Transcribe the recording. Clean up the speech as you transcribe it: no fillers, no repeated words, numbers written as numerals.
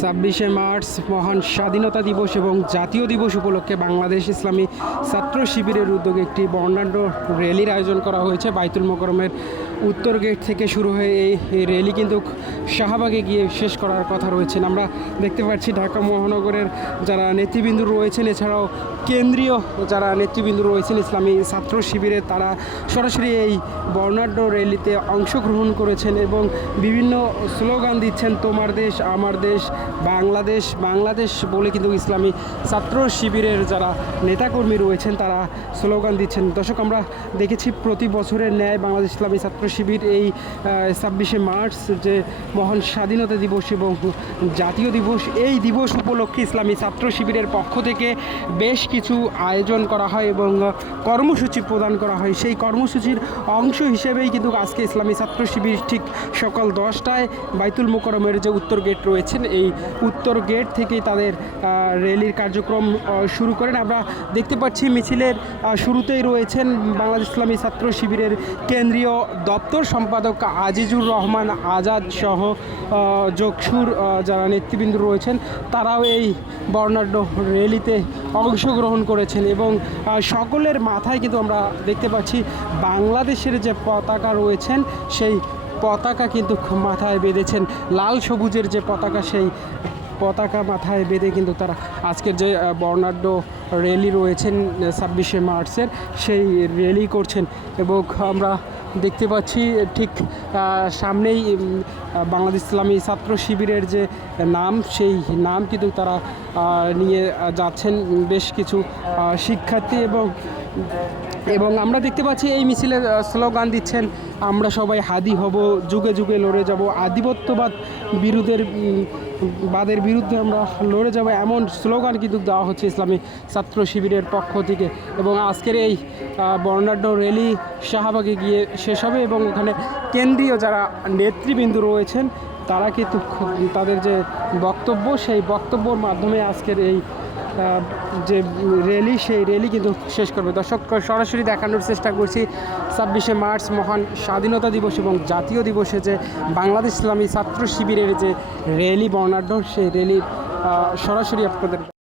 ছাব্বিশে মার্চ মহান স্বাধীনতা দিবস এবং জাতীয় দিবস উপলক্ষে বাংলাদেশ ইসলামী ছাত্র শিবিরের উদ্যোগে একটি বর্ণাঢ্য র্যালির আয়োজন করা হয়েছে। বাইতুল মোকাররমের উত্তর গেট থেকে শুরু হয়ে এই র্যালি কিন্তু শাহবাগে গিয়ে শেষ করার কথা রয়েছে। আমরা দেখতে পাচ্ছি ঢাকা মহানগরের যারা নেতৃবৃন্দ রয়েছেন, এছাড়াও কেন্দ্রীয় যারা নেতৃবৃন্দ রয়েছেন ইসলামী ছাত্র শিবিরের, তারা সরাসরি এই বর্ণাঢ্য র্যালিতে অংশগ্রহণ করেছেন এবং বিভিন্ন স্লোগান দিচ্ছেন, তোমার দেশ আমার দেশ, বাংলাদেশ বাংলাদেশ বলে কিন্তু ইসলামী ছাত্র শিবিরের যারা নেতাকর্মী রয়েছেন তারা স্লোগান দিচ্ছেন। দর্শক, আমরা দেখেছি প্রতি বছরের ন্যায় বাংলাদেশ ইসলামী ছাত্র শিবির এই 26শে মার্চ যে মহান স্বাধীনতা দিবস এবং জাতীয় দিবস, এই দিবস উপলক্ষে ইসলামী ছাত্র শিবিরের পক্ষ থেকে বেশ কিছু আয়োজন করা হয় এবং কর্মসূচি প্রদান করা হয়। সেই কর্মসূচির অংশ হিসেবেই কিন্তু আজকে ইসলামী ছাত্র শিবির ঠিক সকাল 10টায় বাইতুল মোকাররমের যে উত্তর গেট রয়েছেন, এই উত্তর গেট থেকেই তাদের র্যালির কার্যক্রম শুরু করেন। আমরা দেখতে পাচ্ছি মিছিলের শুরুতেই রয়েছেন বাংলাদেশ ইসলামী ছাত্র শিবিরের কেন্দ্রীয় দপ্তর সম্পাদক আজিজুর রহমান আজাদ সহ যোগসুর যারা নেতৃবৃন্দ রয়েছেন, তারাও এই বর্ণাঢ্য র্যালিতে অংশগ্রহণ করেছেন এবং সকলের মাথায় কিন্তু আমরা দেখতে পাচ্ছি বাংলাদেশের যে পতাকা রয়েছেন সেই পতাকা কিন্তু মাথায় বেঁধেছেন। লাল সবুজের যে পতাকা, সেই পতাকা মাথায় বেঁধে কিন্তু তারা আজকের যে বর্ণাঢ্য র্যালি রয়েছেন 26শে মার্চের, সেই র্যালি করছেন এবং আমরা দেখতে পাচ্ছি ঠিক সামনেই বাংলাদেশ ইসলামী ছাত্র শিবিরের যে নাম, সেই নাম কিন্তু তারা নিয়ে যাচ্ছেন বেশ কিছু শিক্ষার্থী এবং আমরা দেখতে পাচ্ছি এই মিছিলে স্লোগান দিচ্ছেন, আমরা সবাই হাদি হব, যুগে যুগে লড়ে যাব, আধিপত্যবাদ বাদের বিরুদ্ধে আমরা লড়ে যাব, এমন স্লোগান কিন্তু দেওয়া হচ্ছে ইসলামী ছাত্র শিবিরের পক্ষ থেকে। এবং আজকের এই বর্ণাঢ্য র্যালি শাহবাগে গিয়ে শেষ হবে এবং ওখানে কেন্দ্রীয় যারা নেতৃবৃন্দ রয়েছেন তারা কিন্তু তাদের যে বক্তব্য, সেই বক্তব্যর মাধ্যমে আজকের এই যে র্যালি, সেই র্যালি কিন্তু শেষ করবে। দর্শক, সরাসরি দেখানোর চেষ্টা করছি 26শে মার্চ মহান স্বাধীনতা দিবস এবং জাতীয় দিবসে যে বাংলাদেশ ইসলামী ছাত্র শিবিরের যে র্যালি বর্ণাঢ্য, সেই র্যালির সরাসরি আপনাদের